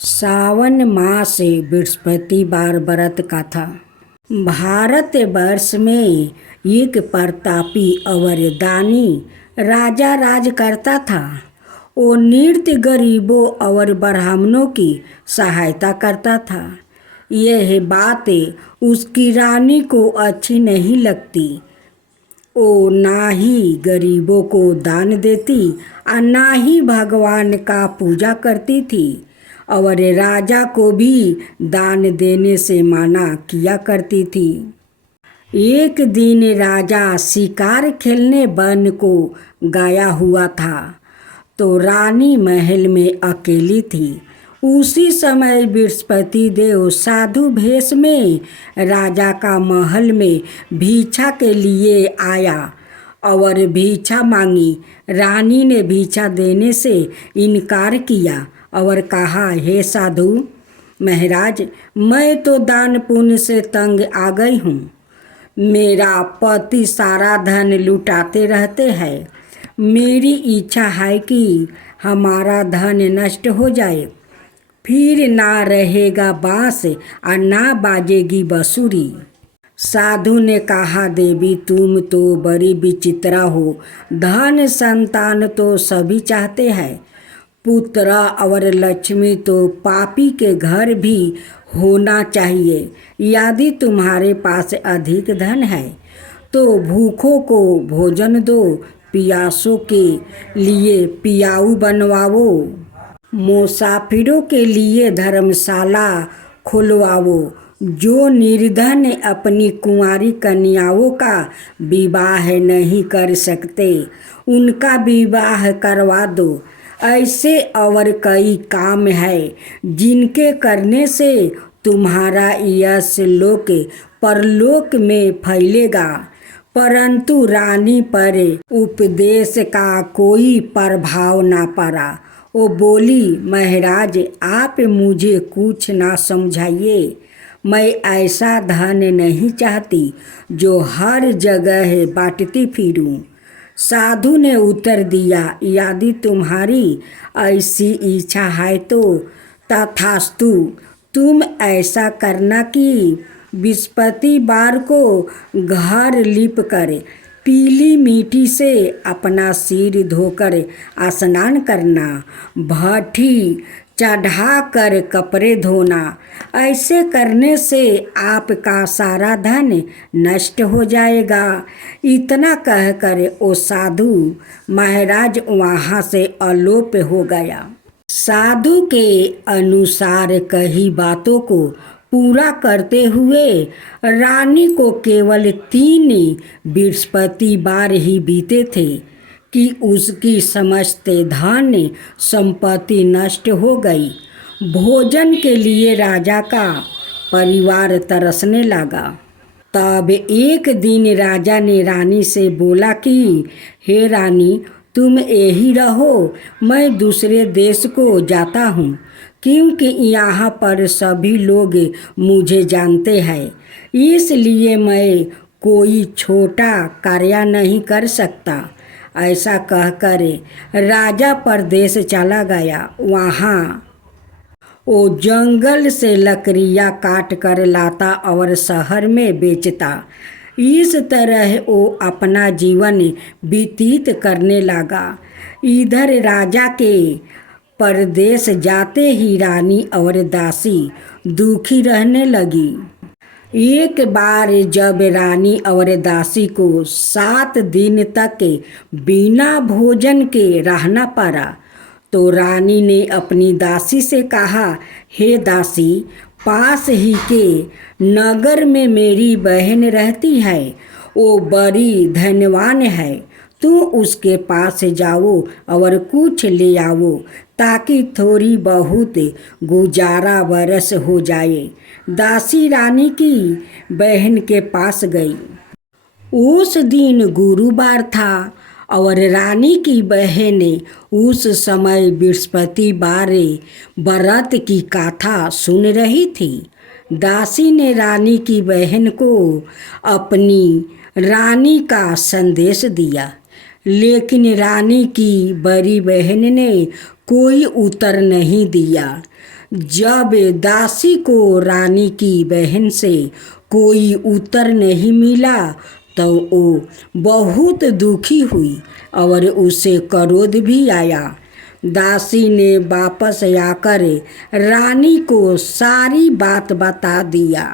सावन मास बृहस्पतिवार व्रत कथा। भारत वर्ष में एक प्रतापी और दानी राजा राज करता था। वो नित्य गरीबों और ब्राह्मणों की सहायता करता था। यह बात उसकी रानी को अच्छी नहीं लगती। वो ना ही गरीबों को दान देती और ना ही भगवान का पूजा करती थी और राजा को भी दान देने से मना किया करती थी। एक दिन राजा शिकार खेलने वन को गया हुआ था तो रानी महल में अकेली थी। उसी समय बृहस्पति देव साधु भेष में राजा का महल में भिक्षा के लिए आया और भिक्षा मांगी। रानी ने भिक्षा देने से इनकार किया और कहा, हे साधु महाराज, मैं तो दान पुण्य से तंग आ गई हूँ। मेरा पति सारा धन लुटाते रहते हैं। मेरी इच्छा है कि हमारा धन नष्ट हो जाए, फिर ना रहेगा बांस और ना बाजेगी बांसुरी। साधु ने कहा, देवी तुम तो बड़ी विचित्रा हो। धन संतान तो सभी चाहते हैं, पुत्र और लक्ष्मी तो पापी के घर भी होना चाहिए। यदि तुम्हारे पास अधिक धन है तो भूखों को भोजन दो, प्यासों के लिए पियाऊ बनवाओ, मुसाफिरों के लिए धर्मशाला खुलवाओ। जो निर्धन अपनी कुंवारी कन्याओं का विवाह नहीं कर सकते उनका विवाह करवा दो। ऐसे और कई काम है जिनके करने से तुम्हारा यश लोक परलोक में फैलेगा। परंतु रानी पर उपदेश का कोई प्रभाव ना पड़ा। वो बोली, महाराज आप मुझे कुछ ना समझाइए। मैं ऐसा धन नहीं चाहती जो हर जगह बांटती फिरूं। साधु ने उत्तर दिया, यदि तुम्हारी ऐसी इच्छा है तो तथास्तु। तुम ऐसा करना कि बृहस्पतिवार को घर लीप कर पीली मिट्टी से अपना सिर धोकर स्नान करना, भट्ठी चढ़ा कर कपड़े धोना। ऐसे करने से आपका सारा धन नष्ट हो जाएगा। इतना कहकर वो साधु महाराज वहाँ से अलोप हो गया। साधु के अनुसार कही बातों को पूरा करते हुए रानी को केवल 3 बृहस्पतिवार ही बीते थे कि उसकी समस्त धन संपत्ति नष्ट हो गई। भोजन के लिए राजा का परिवार तरसने लगा। तब एक दिन राजा ने रानी से बोला कि हे रानी, तुम यही रहो, मैं दूसरे देश को जाता हूँ, क्योंकि यहाँ पर सभी लोग मुझे जानते हैं। इसलिए मैं कोई छोटा कार्य नहीं कर सकता। ऐसा कहकर राजा परदेश चला गया। वहाँ वो जंगल से लकड़ियाँ काट कर लाता और शहर में बेचता। इस तरह वो अपना जीवन व्यतीत करने लगा। इधर राजा के परदेश जाते ही रानी और दासी दुखी रहने लगी। एक बार जब रानी और दासी को 7 दिन तक बिना भोजन के रहना पड़ा तो रानी ने अपनी दासी से कहा, हे दासी, पास ही के नगर में मेरी बहन रहती है। वो बड़ी धनवान है। तू उसके पास जाओ और कुछ ले आओ ताकि थोड़ी बहुत गुजारा बरस हो जाए। दासी रानी की बहन के पास गई। उस दिन गुरुवार था और रानी की बहन उस समय बृहस्पतिवार व्रत की कथा सुन रही थी। दासी ने रानी की बहन को अपनी रानी का संदेश दिया, लेकिन रानी की बड़ी बहन ने कोई उत्तर नहीं दिया। जब दासी को रानी की बहन से कोई उत्तर नहीं मिला तो वो बहुत दुखी हुई और उसे क्रोध भी आया। दासी ने वापस आकर रानी को सारी बात बता दिया।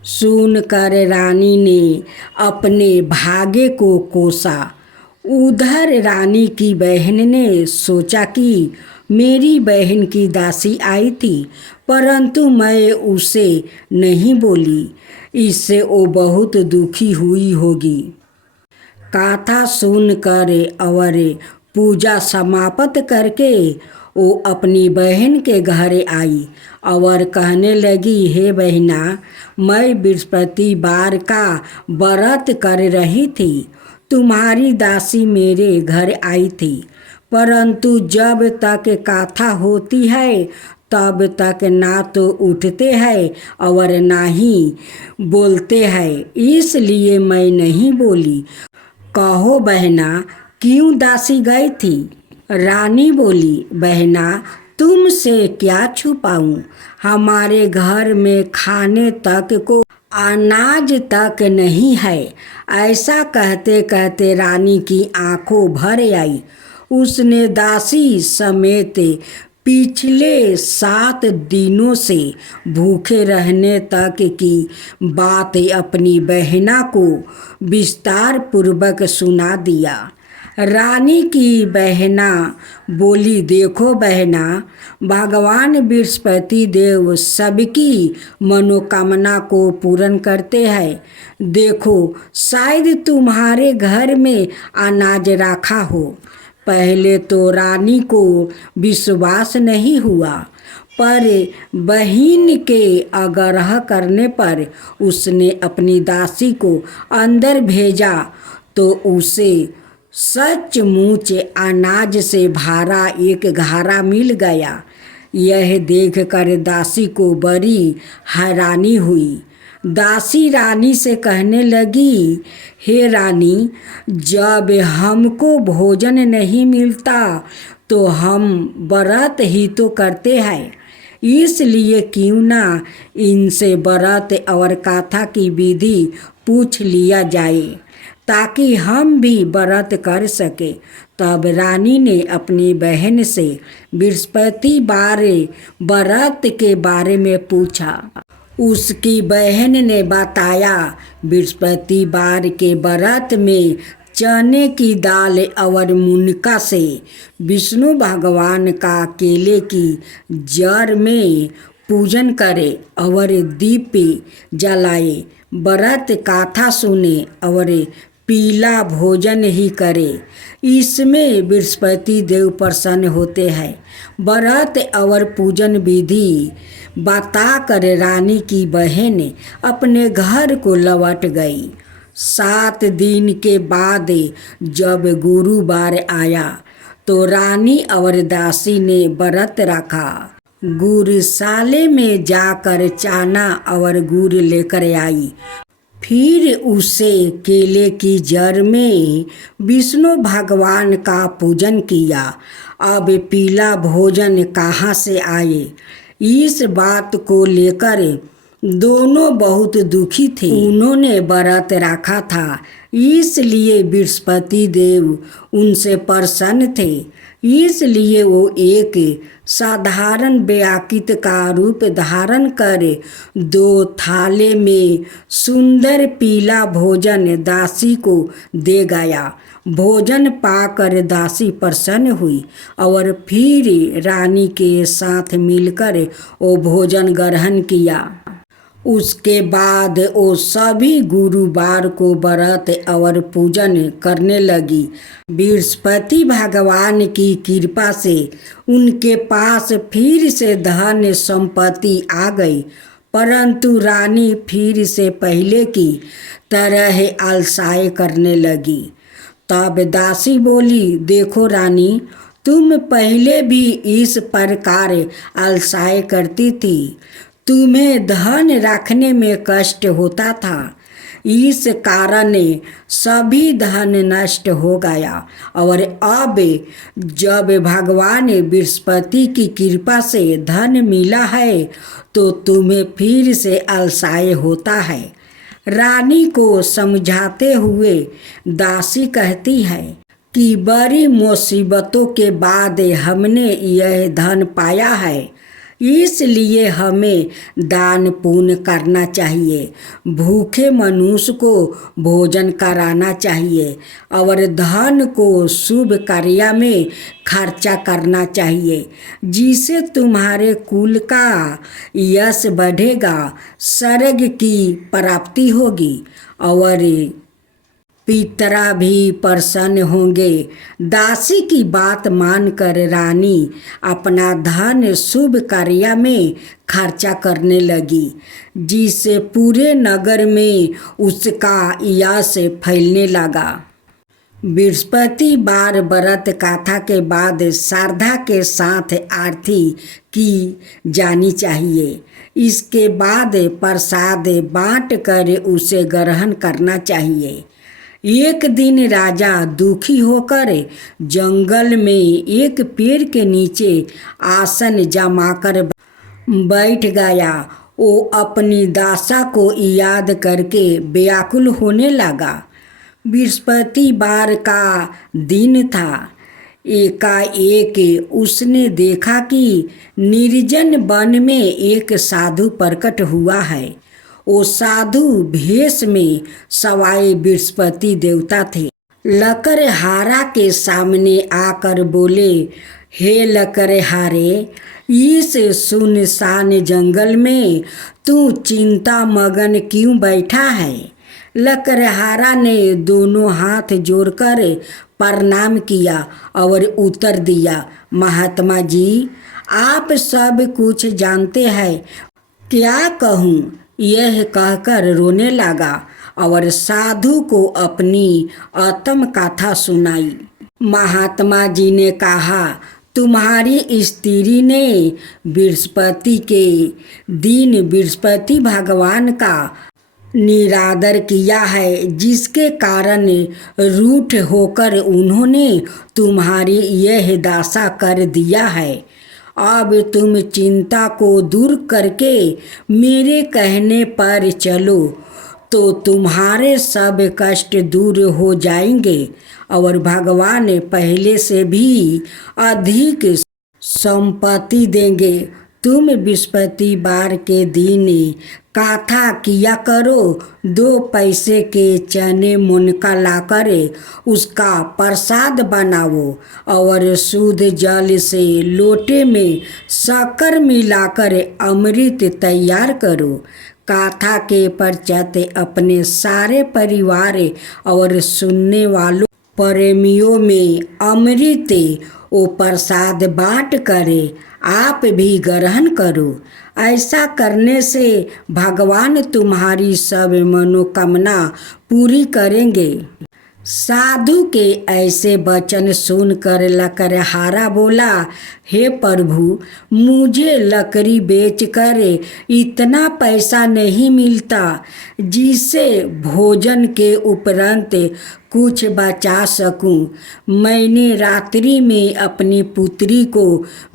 सुनकर रानी ने अपने भाग्य को कोसा। उधर रानी की बहन ने सोचा कि मेरी बहन की दासी आई थी, परंतु मैं उसे नहीं बोली, इससे वो बहुत दुखी हुई होगी। कथा सुनकर और पूजा समाप्त करके वो अपनी बहन के घर आई और कहने लगी, हे बहना, मैं बृहस्पतिवार का व्रत कर रही थी। तुम्हारी दासी मेरे घर आई थी, परंतु जब तक कथा होती है तब तक ना तो उठते हैं और ना ही बोलते हैं, इसलिए मैं नहीं बोली। कहो बहना, क्यों दासी गई थी? रानी बोली, बहना, तुमसे क्या छुपाऊं? हमारे घर में खाने तक को अनाज तक नहीं है। ऐसा कहते कहते रानी की आंखों भर आई। उसने दासी समेत पिछले 7 दिनों से भूखे रहने तक की बात अपनी बहना को विस्तार पूर्वक सुना दिया। रानी की बहना बोली, देखो बहना, भगवान बृहस्पति देव सबकी मनोकामना को पूर्ण करते हैं। देखो, शायद तुम्हारे घर में अनाज रखा हो। पहले तो रानी को विश्वास नहीं हुआ, पर बहन के आग्रह करने पर उसने अपनी दासी को अंदर भेजा तो उसे सचमुच अनाज से भरा एक घड़ा मिल गया। यह देखकर दासी को बड़ी हैरानी हुई। दासी रानी से कहने लगी, हे रानी, जब हमको भोजन नहीं मिलता तो हम व्रत ही तो करते हैं, इसलिए क्यों ना इनसे व्रत और कथा की विधि पूछ लिया जाए ताकि हम भी व्रत कर सके। तब रानी ने अपनी बहन से बृहस्पतिवार व्रत के बारे में पूछा। उसकी बहन ने बताया, बृहस्पतिवार के व्रत में चने की दाल और मुनका से विष्णु भगवान का केले की जड़ में पूजन करे और दीप जलाए, व्रत कथा सुने और पीला भोजन ही करे। इसमें बृहस्पति देव प्रसन्न होते हैं। व्रत और पूजन विधि बताकर रानी की बहन अपने घर को लौट गई। 7 दिन के बाद जब गुरुवार आया तो रानी और दासी ने व्रत रखा। गुरुशाले में जाकर चना और गुड़ लेकर आई। फिर उसे केले की जड़ में विष्णु भगवान का पूजन किया। अब पीला भोजन कहाँ से आए, इस बात को लेकर दोनों बहुत दुखी थे। उन्होंने व्रत रखा था, इसलिए बृहस्पति देव उनसे प्रसन्न थे। इसलिए वो एक साधारण व्याकित का रूप धारण कर 2 थाले में सुंदर पीला भोजन दासी को दे गया। भोजन पाकर दासी प्रसन्न हुई और फिर रानी के साथ मिलकर वो भोजन ग्रहण किया। उसके बाद वो सभी गुरुवार को व्रत और पूजन करने लगी। बृहस्पति भगवान की कृपा से उनके पास फिर से धन संपत्ति आ गई, परंतु रानी फिर से पहले की तरह आलसाई करने लगी। तब दासी बोली, देखो रानी, तुम पहले भी इस प्रकार आलसाई करती थी। तुम्हें धन रखने में कष्ट होता था, इस कारण सभी धन नष्ट हो गया। और अब जब भगवान बृहस्पति की कृपा से धन मिला है तो तुम्हें फिर से अलसाय होता है। रानी को समझाते हुए दासी कहती है कि बड़ी मुसीबतों के बाद हमने यह धन पाया है, इसलिए हमें दान पुण्य करना चाहिए, भूखे मनुष्य को भोजन कराना चाहिए और धन को शुभ कार्य में खर्चा करना चाहिए, जिससे तुम्हारे कुल का यश बढ़ेगा, स्वर्ग की प्राप्ति होगी और पितरा भी प्रसन्न होंगे। दासी की बात मानकर रानी अपना धन शुभ कार्य में खर्चा करने लगी, जिससे पूरे नगर में उसका यश फैलने लगा। बृहस्पति बार व्रत कथा के बाद श्रद्धा के साथ आरती की जानी चाहिए। इसके बाद प्रसाद बांट कर उसे ग्रहण करना चाहिए। एक दिन राजा दुखी होकर जंगल में एक पेड़ के नीचे आसन जमाकर बैठ गया। वो अपनी दशा को याद करके व्याकुल होने लगा। बृहस्पतिवार का दिन था। एकाएक उसने देखा कि निर्जन वन में एक साधु प्रकट हुआ है। वो साधु भेष में सवाए बृहस्पति देवता थे। लकड़हारा के सामने आकर बोले, हे लकड़हारे, इस सुनसान जंगल में तू चिंता मगन क्यों बैठा है? लकड़हारा ने दोनों हाथ जोड़कर प्रणाम किया और उत्तर दिया, महात्मा जी, आप सब कुछ जानते हैं, क्या कहूँ? यह कहकर रोने लगा और साधु को अपनी आत्मकथा सुनाई। महात्मा जी ने कहा, तुम्हारी स्त्री ने बृहस्पति के दिन बृहस्पति भगवान का निरादर किया है, जिसके कारण रूठ होकर उन्होंने तुम्हारी यह दशा कर दिया है। अब तुम चिंता को दूर करके मेरे कहने पर चलो तो तुम्हारे सब कष्ट दूर हो जाएंगे और भगवान पहले से भी अधिक संपत्ति देंगे। तुम बृहस्पतिवार के दिन कथा किया करो। 2 पैसे के चने मुनका लाकर उसका प्रसाद बनाओ और शुद्ध जल से लोटे में शक्कर मिलाकर अमृत तैयार करो। कथा के पश्चात अपने सारे परिवार और सुनने वालों प्रेमियों में अमृत वो प्रसाद बांट करे आप भी ग्रहण करो। ऐसा करने से भगवान तुम्हारी सब मनोकामना पूरी करेंगे। साधु के ऐसे वचन सुनकर लकड़हारा बोला, हे प्रभु, मुझे लकड़ी बेचकर इतना पैसा नहीं मिलता जिससे भोजन के उपरांत कुछ बचा सकूं। मैंने रात्रि में अपनी पुत्री को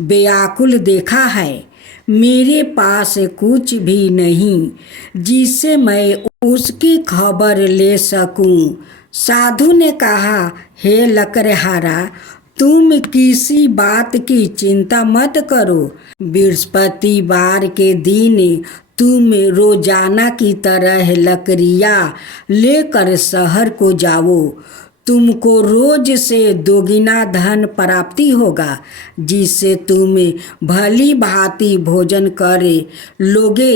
व्याकुल देखा है। मेरे पास कुछ भी नहीं जिससे मैं उसकी खबर ले सकूं। साधु ने कहा, हे लकड़हारा, तुम किसी बात की चिंता मत करो। बृहस्पतिवार के दिन तुम रोजाना की तरह लकड़ियाँ लेकर शहर को जाओ। तुमको रोज से दोगुना धन प्राप्ति होगा, जिससे तुम भली भांति भोजन कर लोगे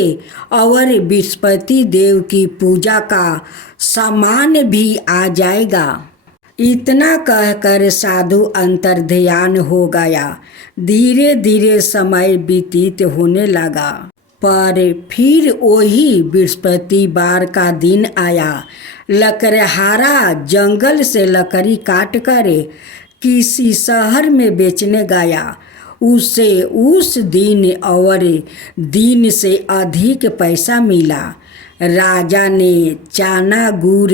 और बृहस्पति देव की पूजा का सामान भी आ जाएगा। इतना कहकर साधु अंतर्ध्यान हो गया। धीरे धीरे समय व्यतीत होने लगा, पर फिर वही बृहस्पतिवार का दिन आया। लकड़हारा जंगल से लकड़ी काट कर किसी शहर में बेचने गया। उसे उस दिन और दिन से अधिक पैसा मिला। राजा ने चाना गुड़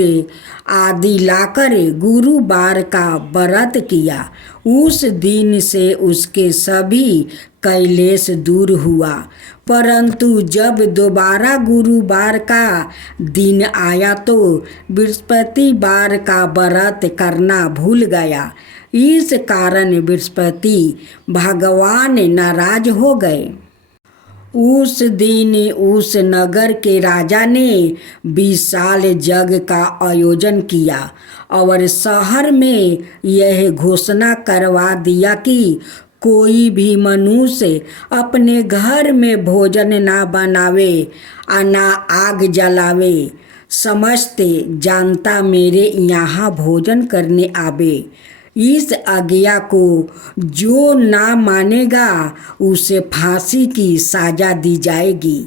आदि लाकर गुरुवार का व्रत किया। उस दिन से उसके सभी क्लेश दूर हुआ। परंतु जब दोबारा गुरुवार का दिन आया तो बृहस्पतिवार का व्रत करना भूल गया। इस कारण बृहस्पति भगवान नाराज हो गए। उस दिन उस नगर के राजा ने विशाल यज्ञ का आयोजन किया और शहर में यह घोषणा करवा दिया कि कोई भी मनुष्य अपने घर में भोजन ना बनावे और ना आग जलावे। समस्त जनता मेरे यहाँ भोजन करने आवे। इस आज्ञा को जो ना मानेगा उसे फांसी की सजा दी जाएगी।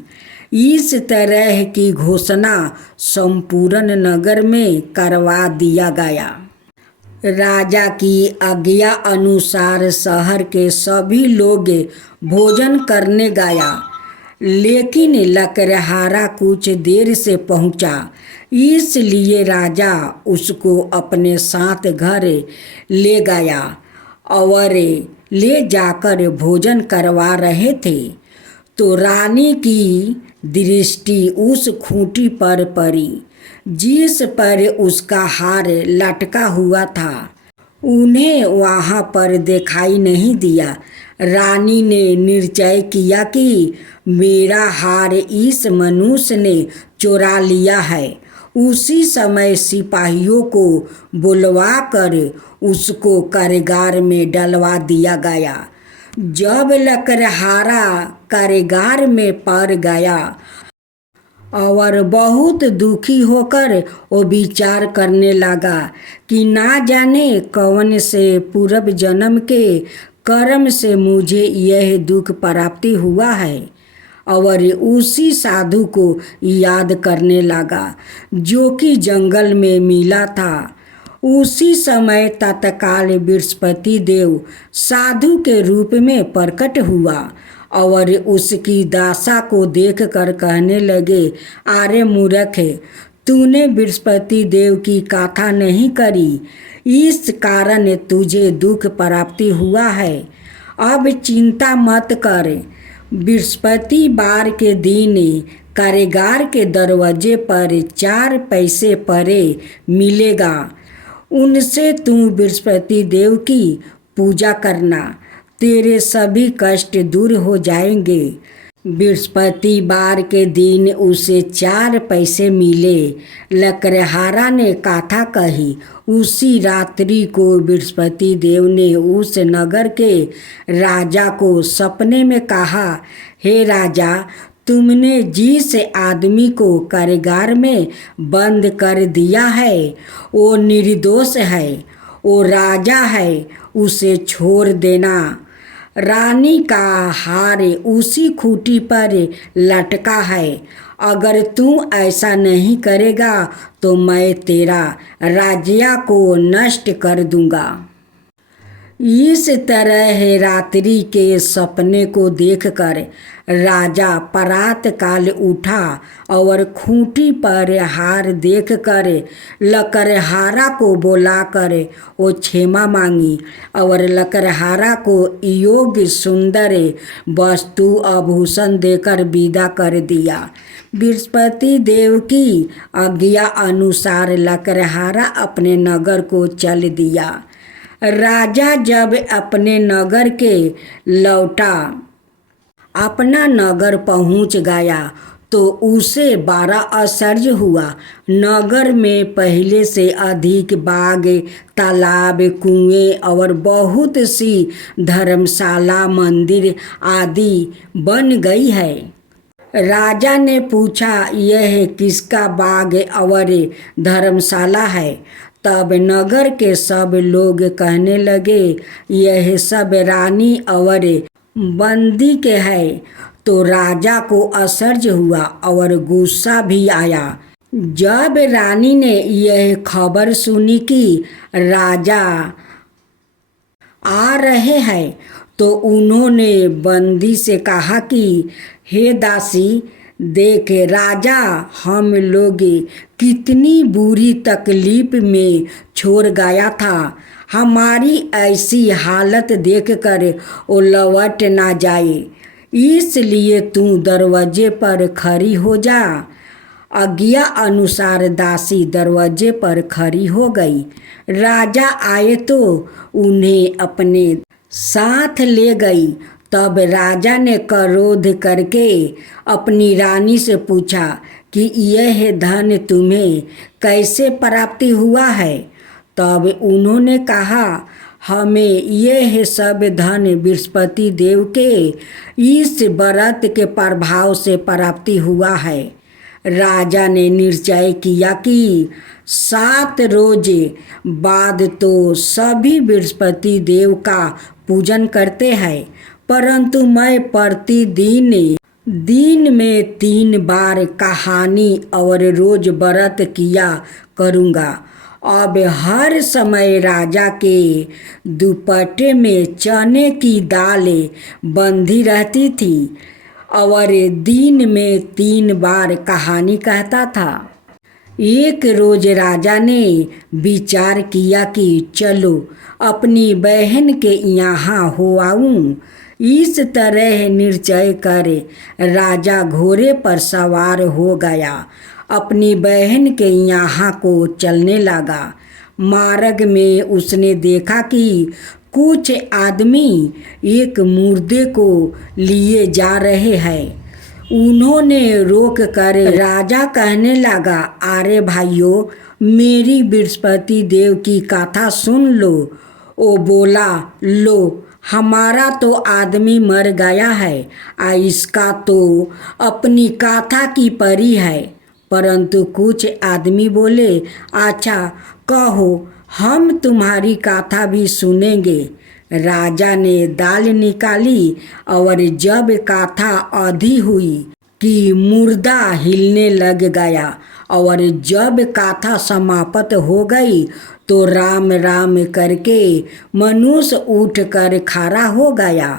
इस तरह की घोषणा संपूर्ण नगर में करवा दिया गया। राजा की आज्ञा अनुसार शहर के सभी लोग भोजन करने गया, लेकिन लकड़हारा कुछ देर से पहुंचा, इसलिए राजा उसको अपने साथ घर ले गया और ले जाकर भोजन करवा रहे थे तो रानी की दृष्टि उस खूंटी पर पड़ी जिस पर उसका हार लटका हुआ था। उन्हें वहाँ पर दिखाई नहीं दिया। रानी ने निश्चय किया कि मेरा हार इस मनुष्य ने चुरा लिया है। उसी समय सिपाहियों को बुलवाकर उसको कारागार में डलवा दिया गया। जब लकड़हारा कारागार में पड़ गया और बहुत दुखी होकर वो विचार करने लगा कि ना जाने कौन से पूर्व जन्म के कर्म से मुझे यह दुख प्राप्ति हुआ है, और उसी साधु को याद करने लगा जो कि जंगल में मिला था। उसी समय तत्काल बृहस्पति देव साधु के रूप में प्रकट हुआ और उसकी दशा को देखकर कहने लगे, अरे मूर्ख, तूने बृहस्पति देव की कथा नहीं करी, इस कारण तुझे दुख प्राप्ति हुआ है। अब चिंता मत कर। बृहस्पतिवार के दिन कारागार के दरवाजे पर 4 पैसे पड़े मिलेगा, उनसे तू बृहस्पति देव की पूजा करना, तेरे सभी कष्ट दूर हो जाएंगे। बृहस्पतिवार के दिन उसे 4 पैसे मिले। लकड़हारा ने कथा कही। उसी रात्रि को बृहस्पति देव ने उस नगर के राजा को सपने में कहा, हे राजा, तुमने जिस आदमी को कारागार में बंद कर दिया है वो निर्दोष है, वो राजा है, उसे छोड़ देना। रानी का हार उसी खूंटी पर लटका है। अगर तू ऐसा नहीं करेगा तो मैं तेरा राज्य को नष्ट कर दूंगा। इस तरह रात्रि के सपने को देखकर राजा प्रातः काल उठा और खूंटी पर हार देखकर लकड़हारा को बुलाकर वो क्षमा मांगी और लकड़हारा को योग्य सुंदर वस्तु आभूषण देकर विदा कर दिया। बृहस्पति देव की आज्ञा अनुसार लकड़हारा अपने नगर को चल दिया। राजा जब अपने नगर के लौटा, अपना नगर पहुंच गया तो उसे बड़ा आश्चर्य हुआ। नगर में पहले से अधिक बाग, तालाब, कुएं और बहुत सी धर्मशाला, मंदिर आदि बन गई है। राजा ने पूछा, यह किसका बाग और धर्मशाला है? तब नगर के सब लोग कहने लगे, यह सब रानी और बंदी के है। तो राजा को आश्चर्य हुआ और गुस्सा भी आया। जब रानी ने यह खबर सुनी कि राजा आ रहे हैं तो उन्होंने बंदी से कहा कि हे दासी, देख राजा, हम लोग कितनी बुरी तकलीफ में छोड़ गया था। हमारी ऐसी हालत देखकर वो लौट ना जाए, इसलिए तू दरवाजे पर खड़ी हो जा। आज्ञा अनुसार दासी दरवाजे पर खड़ी हो गई। राजा आए तो उन्हें अपने साथ ले गई। तब राजा ने क्रोध करके अपनी रानी से पूछा कि यह धन तुम्हें कैसे प्राप्ति हुआ है। तब उन्होंने कहा, हमें यह सब धन बृहस्पति देव के इस व्रत के प्रभाव से प्राप्ति हुआ है। राजा ने निश्चय किया कि 7 रोज बाद तो सभी बृहस्पति देव का पूजन करते हैं, परंतु मैं प्रतिदिन दिन में 3 बार कहानी और रोज व्रत किया करूँगा। अब हर समय राजा के दुपट्टे में चने की दाल बंधी रहती थी और दिन में 3 बार कहानी कहता था। एक रोज राजा ने विचार किया कि चलो अपनी बहन के यहाँ हो आऊं। इस तरह निश्चय कर राजा घोड़े पर सवार हो गया, अपनी बहन के यहाँ को चलने लगा। मार्ग में उसने देखा कि कुछ आदमी एक मुर्दे को लिए जा रहे हैं। उन्होंने रोक कर राजा कहने लगा, अरे भाइयों, मेरी बृहस्पति देव की कथा सुन लो। वो बोला, लो, हमारा तो आदमी मर गया है, इसका तो अपनी कथा की परी है। परंतु कुछ आदमी बोले, अच्छा कहो, हम तुम्हारी कथा भी सुनेंगे। राजा ने दाल निकाली और जब कथा आधी हुई कि मुर्दा हिलने लग गया और जब कथा समाप्त हो गई तो राम राम करके मनुष्य उठकर खड़ा हो गया।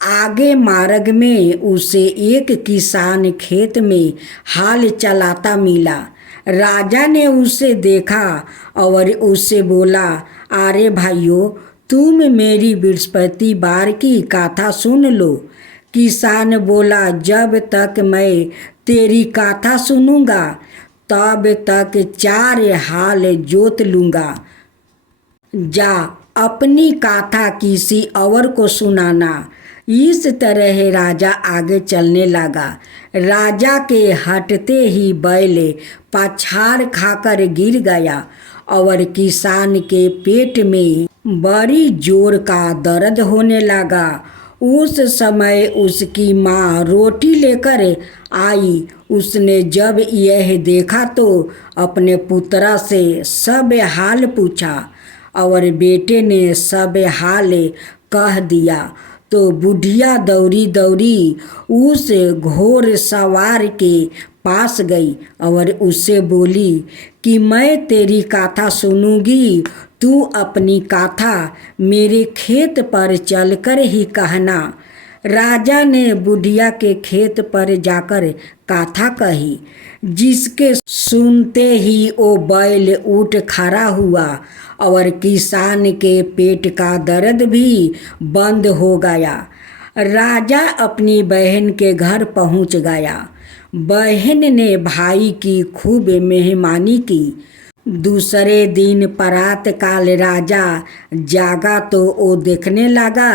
आगे मार्ग में उसे एक किसान खेत में हाल चलाता मिला। राजा ने उसे देखा और उससे बोला, अरे भाइयों, तुम मेरी बृहस्पति बार की कथा सुन लो। किसान बोला, जब तक मैं तेरी कथा सुनूंगा तब तक 4 हाल जोत लूँगा। जा अपनी कथा किसी और को सुनाना। इस तरह राजा आगे चलने लगा। राजा के हटते ही बैल पछाड़ खाकर गिर गया और किसान के पेट में बड़ी जोर का दर्द होने लगा। उस समय उसकी माँ रोटी लेकर आई। उसने जब यह देखा तो अपने पुत्रा से सब हाल पूछा और बेटे ने सब हाल कह दिया। तो बुढ़िया दौड़ी दौड़ी उस घोड़ सवार के पास गई और उससे बोली कि मैं तेरी कथा सुनूंगी, तू अपनी कथा मेरे खेत पर चलकर ही कहना। राजा ने बुढ़िया के खेत पर जाकर कथा कही, जिसके सुनते ही वो बैल उठ खड़ा हुआ और किसान के पेट का दर्द भी बंद हो गया। राजा अपनी बहन के घर पहुंच गया। बहन ने भाई की खूब मेहमानी की। दूसरे दिन प्रात काल राजा जागा तो वो देखने लगा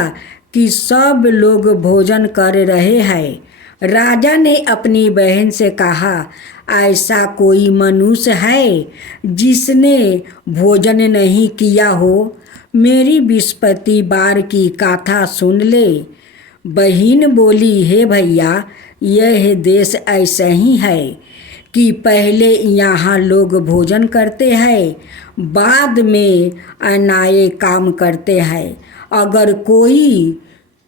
कि सब लोग भोजन कर रहे हैं। राजा ने अपनी बहन से कहा, ऐसा कोई मनुष्य है जिसने भोजन नहीं किया हो? मेरी बृहस्पति बार की कथा सुन ले। बहन बोली, हे भैया, यह देश ऐसा ही है कि पहले यहाँ लोग भोजन करते हैं, बाद में अन्याय काम करते हैं। अगर कोई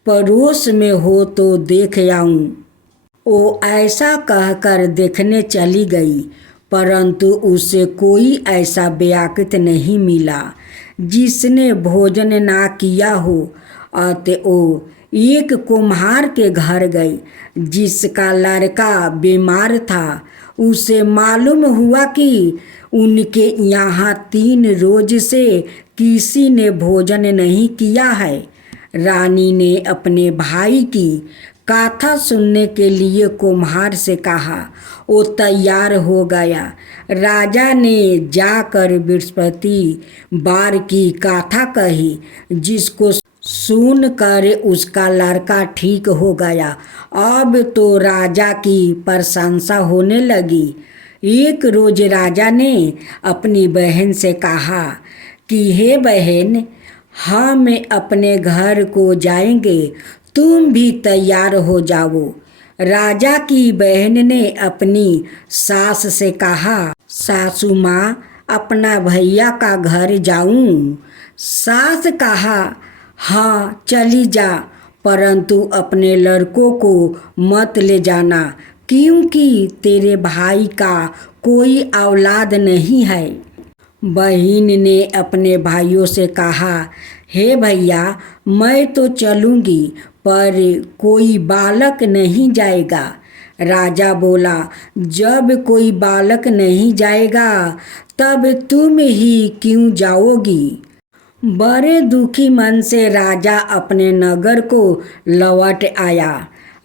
पड़ोस में हो तो देख आऊं। वो ऐसा कहकर देखने चली गई, परंतु उसे कोई ऐसा व्याकुत नहीं मिला जिसने भोजन ना किया हो अत वो एक कुम्हार के घर गई जिसका लड़का बीमार था। उसे मालूम हुआ कि उनके यहाँ 3 रोज से किसी ने भोजन नहीं किया है। रानी ने अपने भाई की कथा सुनने के लिए कुम्हार से कहा। वो तैयार हो गया। राजा ने जाकर बृहस्पति बार की कथा कही, जिसको सुनकर उसका लड़का ठीक हो गया। अब तो राजा की प्रशंसा होने लगी। एक रोज राजा ने अपनी बहन से कहा कि हे बहन, हम अपने घर को जाएंगे, तुम भी तैयार हो जाओ। राजा की बहन ने अपनी सास से कहा, सासू माँ, अपना भैया का घर जाऊं? सास कहा, हाँ चली जा, परंतु अपने लड़कों को मत ले जाना, क्योंकि तेरे भाई का कोई औलाद नहीं है। बहन ने अपने भाइयों से कहा, हे भैया, मैं तो चलूँगी, पर कोई बालक नहीं जाएगा। राजा बोला, जब कोई बालक नहीं जाएगा तब तुम ही क्यों जाओगी? बड़े दुखी मन से राजा अपने नगर को लौट आया।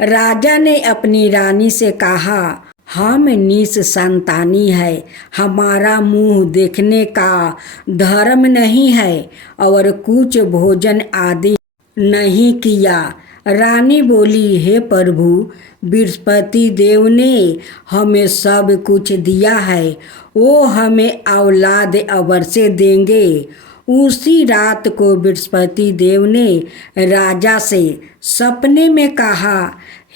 राजा ने अपनी रानी से कहा, हम निसंतानी है, हमारा मुंह देखने का धर्म नहीं है और कुछ भोजन आदि नहीं किया। रानी बोली, हे प्रभु, बृहस्पति देव ने हमें सब कुछ दिया है, वो हमें औलाद अवश्य देंगे। उसी रात को बृहस्पति देव ने राजा से सपने में कहा,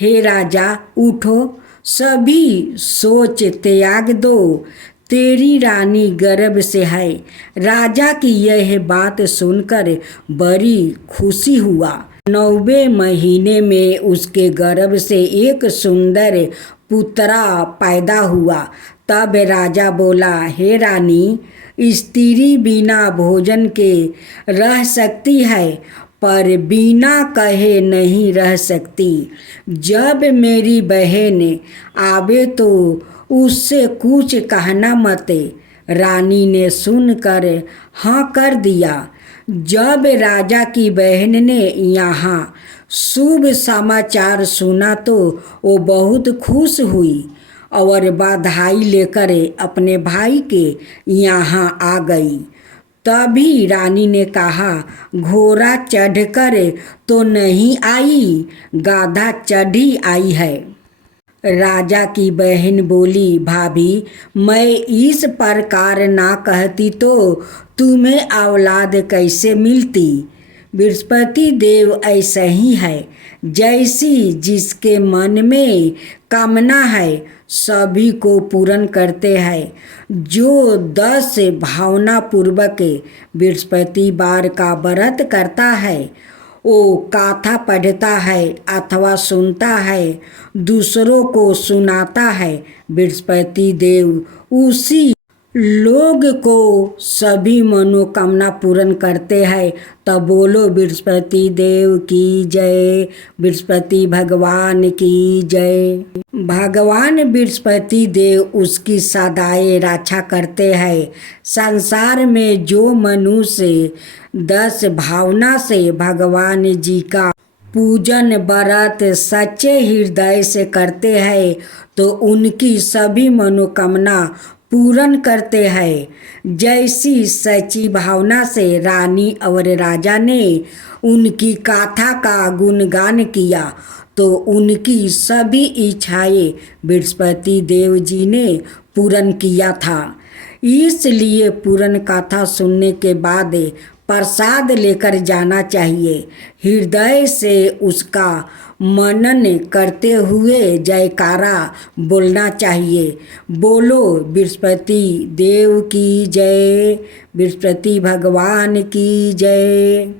हे राजा, उठो, सभी सोच त्याग दो, तेरी रानी गर्भ से है। राजा की यह बात सुनकर बड़ी खुशी हुआ। 9वें महीने में उसके गर्भ से एक सुंदर पुत्रा पैदा हुआ। तब राजा बोला, हे रानी, स्त्री बिना भोजन के रह सकती है, पर बिना कहे नहीं रह सकती। जब मेरी बहन आवे तो उससे कुछ कहना मत। रानी ने सुनकर हाँ कर दिया। जब राजा की बहन ने यहाँ शुभ समाचार सुना तो वो बहुत खुश हुई और बधाई लेकर अपने भाई के यहाँ आ गई। तभी रानी ने कहा, घोड़ा चढ़कर तो नहीं आई, गाधा चढ़ी आई है। राजा की बहन बोली, भाभी, मैं इस प्रकार ना कहती तो तुम्हें औलाद कैसे मिलती? बृहस्पति देव ऐसा ही है, जैसी जिसके मन में कामना है सभी को पूर्ण करते हैं। जो 10 भावना पूर्वक बृहस्पति बार का व्रत करता है, वो कथा पढ़ता है अथवा सुनता है, दूसरों को सुनाता है, बृहस्पति देव उसी लोग को सभी मनोकामना पूर्ण करते हैं। तब बोलो बृहस्पति देव की जय, बृहस्पति भगवान की जय। भगवान बृहस्पति देव उसकी सदाएं रक्षा करते हैं। संसार में जो मनुष्य 10 भावना से भगवान जी का पूजन व्रत सच्चे हृदय से करते हैं तो उनकी सभी मनोकामना पूर्ण करते हैं। जैसी सच्ची भावना से रानी और राजा ने उनकी गाथा का गुणगान किया तो उनकी सभी इच्छाएं बृहस्पति देव जी ने पूर्ण किया था। इसलिए पूर्ण कथा सुनने के बाद प्रसाद लेकर जाना चाहिए। हृदय से उसका मनन करते हुए जयकारा बोलना चाहिए। बोलो बृहस्पति देव की जय, बृहस्पति भगवान की जय।